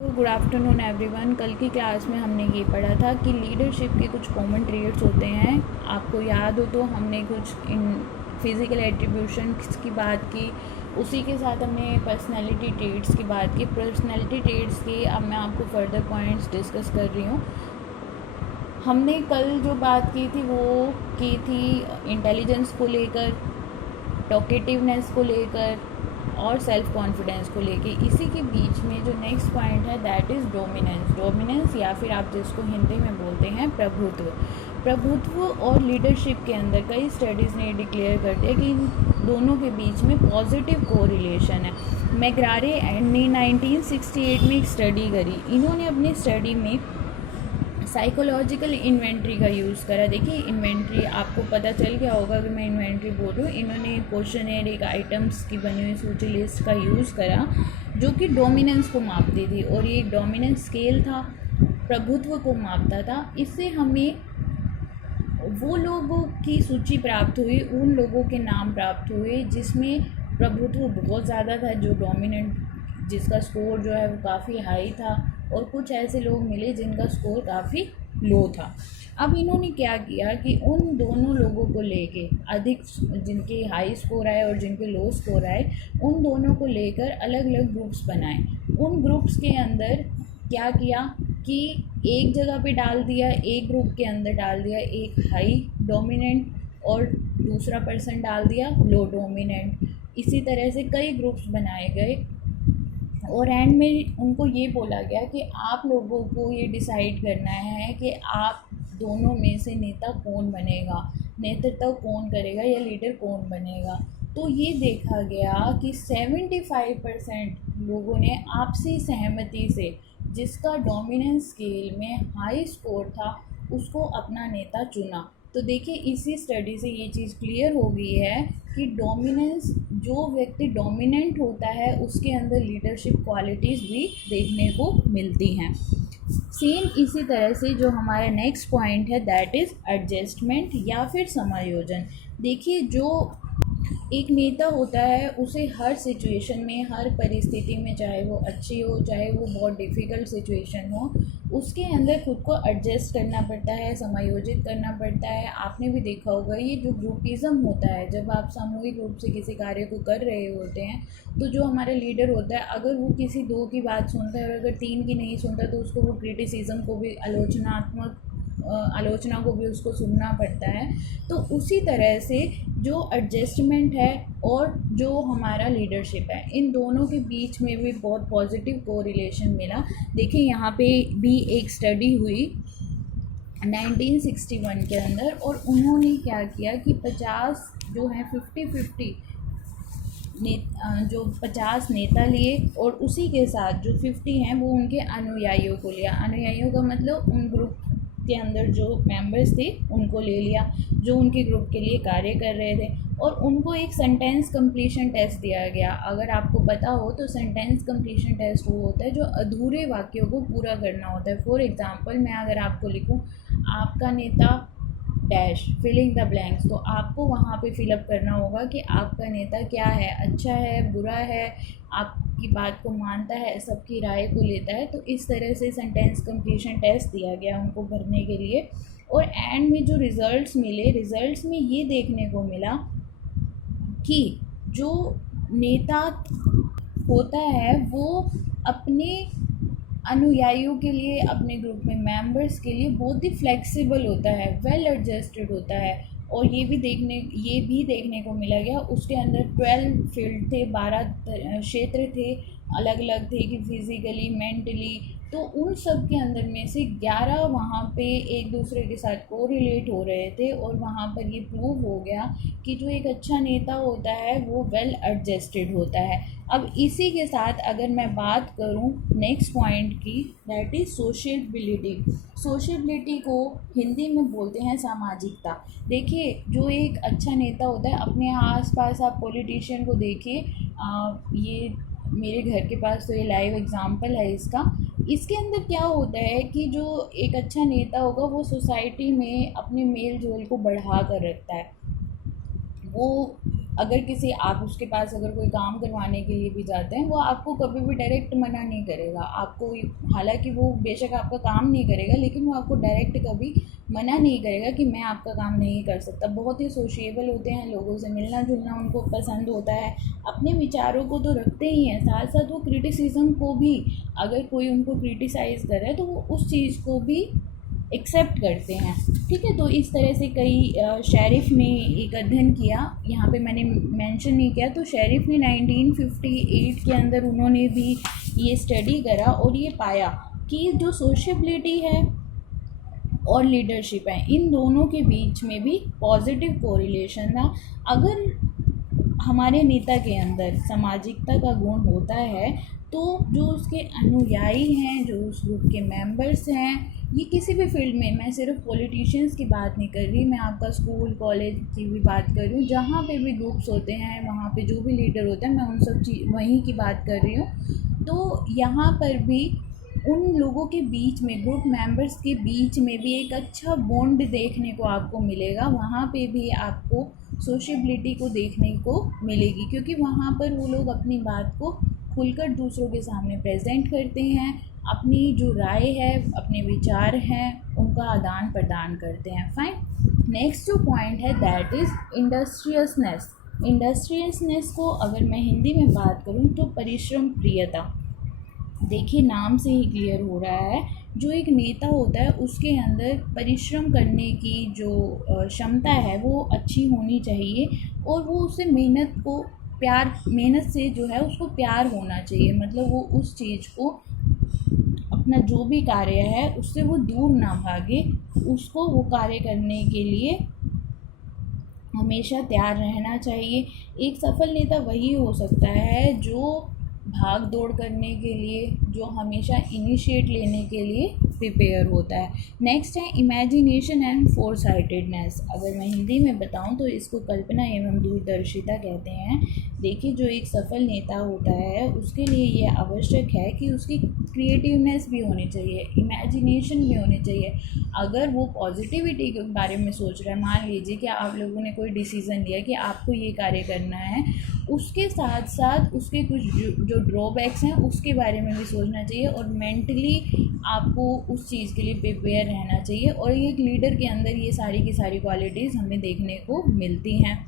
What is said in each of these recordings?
Good afternoon everyone. कल की class में हमने ये पढ़ा था कि लीडरशिप के कुछ कॉमन ट्रेड्स होते हैं। आपको याद हो तो हमने कुछ इन फिज़िकल एट्रीब्यूशंस की बात की, उसी के साथ हमने पर्सनैलिटी ट्रेड्स की बात की। पर्सनैलिटी ट्रेड्स की अब मैं आपको फर्दर पॉइंट्स डिस्कस कर रही हूँ। हमने कल जो बात की थी वो की थी इंटेलिजेंस को लेकर, टॉकेटिवनेस को लेकर और सेल्फ कॉन्फिडेंस को लेके। इसी के बीच में जो नेक्स्ट पॉइंट है दैट इज़ डोमिनेंस। डोमिनेंस या फिर आप जिसको हिंदी में बोलते हैं प्रभुत्व। प्रभुत्व और लीडरशिप के अंदर कई स्टडीज़ ने डिक्लेयर कर दिया कि इन दोनों के बीच में पॉजिटिव कोरिलेशन है। मैग्रारे ने 1968 में एक स्टडी करी। इन्होंने अपने स्टडी में साइकोलॉजिकल इन्वेंट्री का यूज़ करा। देखिए इन्वेंट्री आपको पता चल गया होगा अगर मैं इन्वेंट्री बोल रही हूँ। इन्होंने क्वेश्चनर एक आइटम्स की बनी हुई सूची लिस्ट का यूज़ करा जो कि डोमिनेंस को मापती थी, और ये एक डोमिनेंस स्केल था, प्रभुत्व को मापता था। इससे हमें वो लोगों की सूची प्राप्त हुई, उन लोगों के नाम प्राप्त हुए जिसमें प्रभुत्व बहुत ज़्यादा था, जो डोमिनेंट, जिसका स्कोर जो है वो काफ़ी हाई था, और कुछ ऐसे लोग मिले जिनका स्कोर काफ़ी लो था। अब इन्होंने क्या किया कि उन दोनों लोगों को लेके, अधिक जिनके हाई स्कोर आए और जिनके लो स्कोर आए, उन दोनों को लेकर अलग अलग ग्रुप्स बनाए। उन ग्रुप्स के अंदर क्या किया कि एक जगह पे डाल दिया, एक ग्रुप के अंदर डाल दिया एक हाई डोमिनेंट और दूसरा पर्सन डाल दिया लो डोमिनेंट। इसी तरह से कई ग्रुप्स बनाए गए और एंड में उनको ये बोला गया कि आप लोगों को ये डिसाइड करना है कि आप दोनों में से नेता कौन बनेगा, नेतृत्व कौन करेगा या लीडर कौन बनेगा। तो ये देखा गया कि 75% लोगों ने आपसी सहमति से, जिसका डोमिनेंस स्केल में हाई स्कोर था, उसको अपना नेता चुना। तो देखिए इसी स्टडी से ये चीज़ क्लियर हो गई है कि डोमिनेंस, जो व्यक्ति डोमिनेंट होता है उसके अंदर लीडरशिप क्वालिटीज़ भी देखने को मिलती हैं। सेम इसी तरह से जो हमारा नेक्स्ट पॉइंट है दैट इज़ एडजस्टमेंट या फिर समायोजन। देखिए जो एक नेता होता है उसे हर सिचुएशन में, हर परिस्थिति में, चाहे वो अच्छी हो चाहे वो बहुत डिफ़िकल्ट सिचुएशन हो, उसके अंदर खुद को एडजस्ट करना पड़ता है, समायोजित करना पड़ता है। आपने भी देखा होगा ये जो ग्रुपिज़म होता है, जब आप सामूहिक रूप से किसी कार्य को कर रहे होते हैं तो जो हमारा लीडर होता है अगर वो किसी दो की बात सुनता है और अगर तीन की नहीं सुनता तो उसको वो क्रिटिसिज्म को भी, आलोचना को भी उसको सुनना पड़ता है। तो उसी तरह से जो एडजस्टमेंट है और जो हमारा लीडरशिप है, इन दोनों के बीच में भी बहुत पॉजिटिव कोरिलेशन मिला। देखिए यहाँ पे भी एक स्टडी हुई 1961 के अंदर, और उन्होंने क्या किया कि 50 जो है 50-50 जो 50 नेता लिए और उसी के साथ जो 50 हैं वो उनके अनुयायियों को लिया। अनुयायियों का मतलब उन ग्रुप के अंदर जो मेंबर्स थे उनको ले लिया जो उनके ग्रुप के लिए कार्य कर रहे थे, और उनको एक सेंटेंस कंप्लीशन टेस्ट दिया गया। अगर आपको पता हो तो सेंटेंस कंप्लीशन टेस्ट वो होता है जो अधूरे वाक्यों को पूरा करना होता है। फॉर एग्ज़ाम्पल मैं अगर आपको लिखूं आपका नेता डैश फिलिंग द ब्लैंक्स, तो आपको वहाँ पे फिलअप करना होगा कि आपका नेता क्या है, अच्छा है, बुरा है, आपकी बात को मानता है, सबकी राय को लेता है। तो इस तरह से सेंटेंस कंप्लीशन टेस्ट दिया गया उनको भरने के लिए। और एंड में जो रिज़ल्ट्स मिले, रिज़ल्ट्स में ये देखने को मिला कि जो नेता होता है वो अपने अनुयायियों के लिए, अपने ग्रुप में मेंबर्स के लिए बहुत ही फ्लेक्सिबल होता है, वेल एडजस्टेड होता है। और ये भी देखने को मिला गया उसके अंदर 12 फील्ड थे, 12 क्षेत्र थे, अलग अलग थे कि फिज़िकली, मेंटली। तो उन सब के अंदर में से 11 वहाँ पे एक दूसरे के साथ कोरिलेट हो रहे थे, और वहाँ पर ये प्रूव हो गया कि जो एक अच्छा नेता होता है वो वेल एडजस्टेड होता है। अब इसी के साथ अगर मैं बात करूं नेक्स्ट पॉइंट की, दैट इज़ सोशलिबिलिटी। सोशलिबिलिटी को हिंदी में बोलते हैं सामाजिकता। देखिए जो एक अच्छा नेता होता है, अपने आसपास आप पॉलिटिशियन को देखिए, ये मेरे घर के पास तो ये लाइव एग्जांपल है इसका। इसके अंदर क्या होता है कि जो एक अच्छा नेता होगा वो सोसाइटी में अपने मेल जोल को बढ़ा कर रखता है, वो अगर किसी आप उसके पास अगर कोई काम करवाने के लिए भी जाते हैं, वो आपको कभी भी डायरेक्ट मना नहीं करेगा आपको। हालांकि वो बेशक आपका काम नहीं करेगा, लेकिन वो आपको डायरेक्ट कभी मना नहीं करेगा कि मैं आपका काम नहीं कर सकता। बहुत ही सोशिएबल होते हैं, लोगों से मिलना जुलना उनको पसंद होता है। अपने विचारों को तो रखते ही हैं, साथ साथ वो क्रिटिसिज्म को भी, अगर कोई उनको क्रिटिसाइज़ करे तो वो उस चीज़ को भी एक्सेप्ट करते हैं। ठीक है, तो इस तरह से कई शेरिफ ने एक अध्ययन किया, यहाँ पे मैंने मेंशन नहीं किया, तो शेरिफ ने 1958 के अंदर उन्होंने भी ये स्टडी करा और ये पाया कि जो सोशबिलिटी है और लीडरशिप है, इन दोनों के बीच में भी पॉजिटिव कोरिलेशन था। अगर हमारे नेता के अंदर सामाजिकता का गुण होता है, तो जो उसके अनुयायी हैं, जो उस ग्रुप के मेंबर्स हैं, ये किसी भी फील्ड में, मैं सिर्फ पॉलिटिशियंस की बात नहीं कर रही, मैं आपका स्कूल कॉलेज की भी बात कर रही हूँ, जहाँ पे भी ग्रुप्स होते हैं, वहाँ पे जो भी लीडर होते हैं, मैं उन सब चीज़ वहीं की बात कर रही हूँ। तो यहाँ पर भी उन लोगों के बीच में, ग्रुप मेंबर्स के बीच में भी एक अच्छा बॉन्ड देखने को आपको मिलेगा। वहाँ पे भी आपको सोशबिलिटी को देखने को मिलेगी, क्योंकि वहाँ पर वो लोग अपनी बात को खुलकर दूसरों के सामने प्रेजेंट करते हैं, अपनी जो राय है, अपने विचार हैं, उनका आदान प्रदान करते हैं। फाइन। नेक्स्ट जो पॉइंट है दैट इज़ इंडस्ट्रियसनेस। इंडस्ट्रियसनेस को अगर मैं हिंदी में बात करूँ तो परिश्रम प्रियता। देखिए, नाम से ही क्लियर हो रहा है, जो एक नेता होता है उसके अंदर परिश्रम करने की जो क्षमता है वो अच्छी होनी चाहिए, और वो उसे मेहनत से जो है उसको प्यार होना चाहिए। मतलब वो उस चीज़ को, अपना जो भी कार्य है उससे वो दूर ना भागे, उसको वो कार्य करने के लिए हमेशा तैयार रहना चाहिए। एक सफल नेता वही हो सकता है जो भाग दौड़ करने के लिए, जो हमेशा इनिशिएट लेने के लिए प्रिपेयर होता है। नेक्स्ट है इमेजिनेशन एंड फोरसाइटेडनेस। अगर मैं हिंदी में बताऊं तो इसको कल्पना एवं दूरदर्शिता कहते हैं। देखिए, जो एक सफल नेता होता है उसके लिए ये आवश्यक है कि उसकी क्रिएटिवनेस भी होनी चाहिए, इमेजिनेशन भी होनी चाहिए। अगर वो पॉजिटिविटी के बारे में सोच रहा है, मान लीजिए कि आप लोगों ने कोई डिसीज़न लिया कि आपको ये कार्य करना है, उसके साथ साथ उसके कुछ जो ड्रॉबैक्स हैं उसके बारे में भी सोचना चाहिए, और मेंटली आपको उस चीज़ के लिए प्रिपेयर रहना चाहिए। और एक लीडर के अंदर ये सारी की सारी क्वालिटीज़ हमें देखने को मिलती हैं।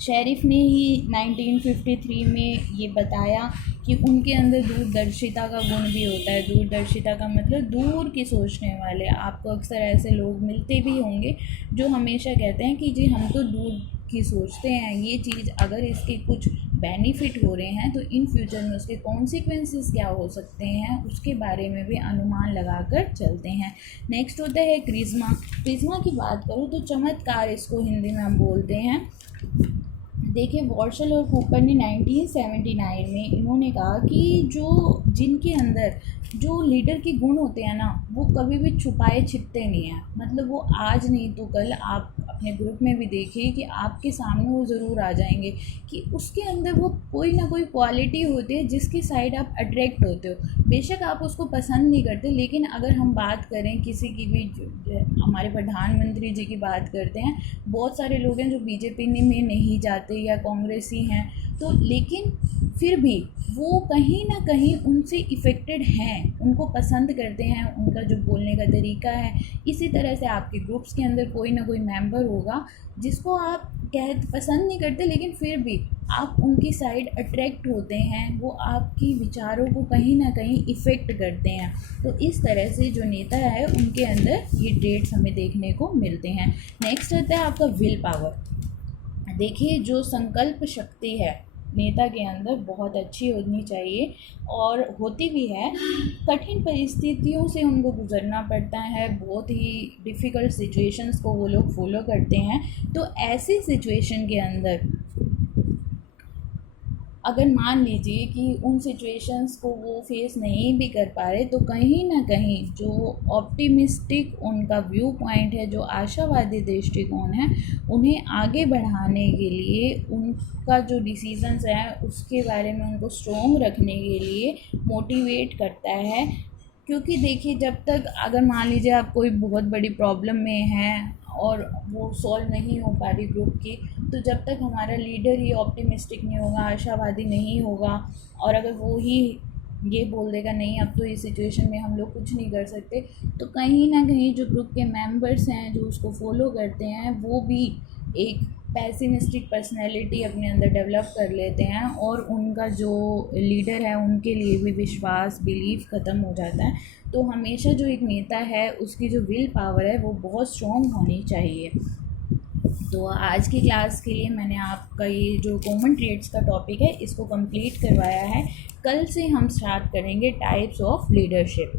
शेरिफ ने ही 1953 में ये बताया कि उनके अंदर दूरदर्शिता का गुण भी होता है। दूरदर्शिता का मतलब दूर की सोचने वाले। आपको अक्सर ऐसे लोग मिलते भी होंगे जो हमेशा कहते हैं कि जी हम तो दूर की सोचते हैं, ये चीज़ अगर इसके कुछ बेनिफिट हो रहे हैं तो इन फ्यूचर में उसके कॉन्सिक्वेंसेस क्या हो सकते हैं, उसके बारे में भी अनुमान लगाकर चलते हैं। नेक्स्ट होता है क्रिज्मा। क्रिज्मा की बात करूँ तो चमत्कार इसको हिंदी में हम बोलते हैं। देखिए, वॉर्शल और कूपर ने 1979 में इन्होंने कहा कि जिनके अंदर जो लीडर के गुण होते हैं ना, वो कभी भी छुपाए छिपते नहीं हैं। मतलब वो आज नहीं तो कल आप अपने ग्रुप में भी देखिए कि आपके सामने वो ज़रूर आ जाएंगे, कि उसके अंदर वो कोई ना कोई क्वालिटी होती है जिसकी साइड आप अट्रैक्ट होते हो। बेशक आप उसको पसंद नहीं करते, लेकिन अगर हम बात करें किसी की भी, हमारे प्रधानमंत्री जी की बात करते हैं, बहुत सारे लोग हैं जो बीजेपी में नहीं जाते या कांग्रेसी हैं, तो लेकिन फिर भी वो कहीं ना कहीं उनसे इफ़ेक्टेड हैं, उनको पसंद करते हैं, उनका जो बोलने का तरीका है। इसी तरह से आपके ग्रुप्स के अंदर कोई ना कोई मेंबर होगा जिसको आप पसंद नहीं करते, लेकिन फिर भी आप उनकी साइड अट्रैक्ट होते हैं, वो आपकी विचारों को कहीं ना कहीं इफ़ेक्ट करते हैं। तो इस तरह से जो नेता है उनके अंदर ये ट्रेट्स हमें देखने को मिलते हैं। नेक्स्ट आता है आपका विल पावर। देखिए, जो संकल्प शक्ति है नेता के अंदर बहुत अच्छी होनी चाहिए, और होती भी है। कठिन परिस्थितियों से उनको गुजरना पड़ता है, बहुत ही डिफ़िकल्ट सिचुएशंस को वो लोग फॉलो करते हैं। तो ऐसी सिचुएशन के अंदर अगर मान लीजिए कि उन सिचुएशंस को वो फेस नहीं भी कर पा रहे, तो कहीं ना कहीं जो ऑप्टिमिस्टिक उनका व्यू पॉइंट है, जो आशावादी दृष्टिकोण है, उन्हें आगे बढ़ाने के लिए, उनका जो डिसीजंस है उसके बारे में उनको स्ट्रॉन्ग रखने के लिए मोटिवेट करता है। क्योंकि देखिए, जब तक अगर मान लीजिए आप कोई बहुत बड़ी प्रॉब्लम में हैं और वो सॉल्व नहीं हो पा रही ग्रुप की, तो जब तक हमारा लीडर ही ऑप्टिमिस्टिक नहीं होगा, आशावादी नहीं होगा, और अगर वो ही ये बोल देगा नहीं अब तो इस सिचुएशन में हम लोग कुछ नहीं कर सकते, तो कहीं ना कहीं जो ग्रुप के मेंबर्स हैं जो उसको फॉलो करते हैं वो भी एक पैसिमिस्टिक पर्सनैलिटी अपने अंदर डेवलप कर लेते हैं, और उनका जो लीडर है उनके लिए भी विश्वास, बिलीफ ख़त्म हो जाता है। तो हमेशा जो एक नेता है उसकी जो विल पावर है वो बहुत स्ट्रॉन्ग होनी चाहिए। तो आज की क्लास के लिए मैंने आपका ये जो कॉमन ट्रेड्स का टॉपिक है इसको कंप्लीट करवाया है। कल से हम स्टार्ट करेंगे टाइप्स ऑफ लीडरशिप।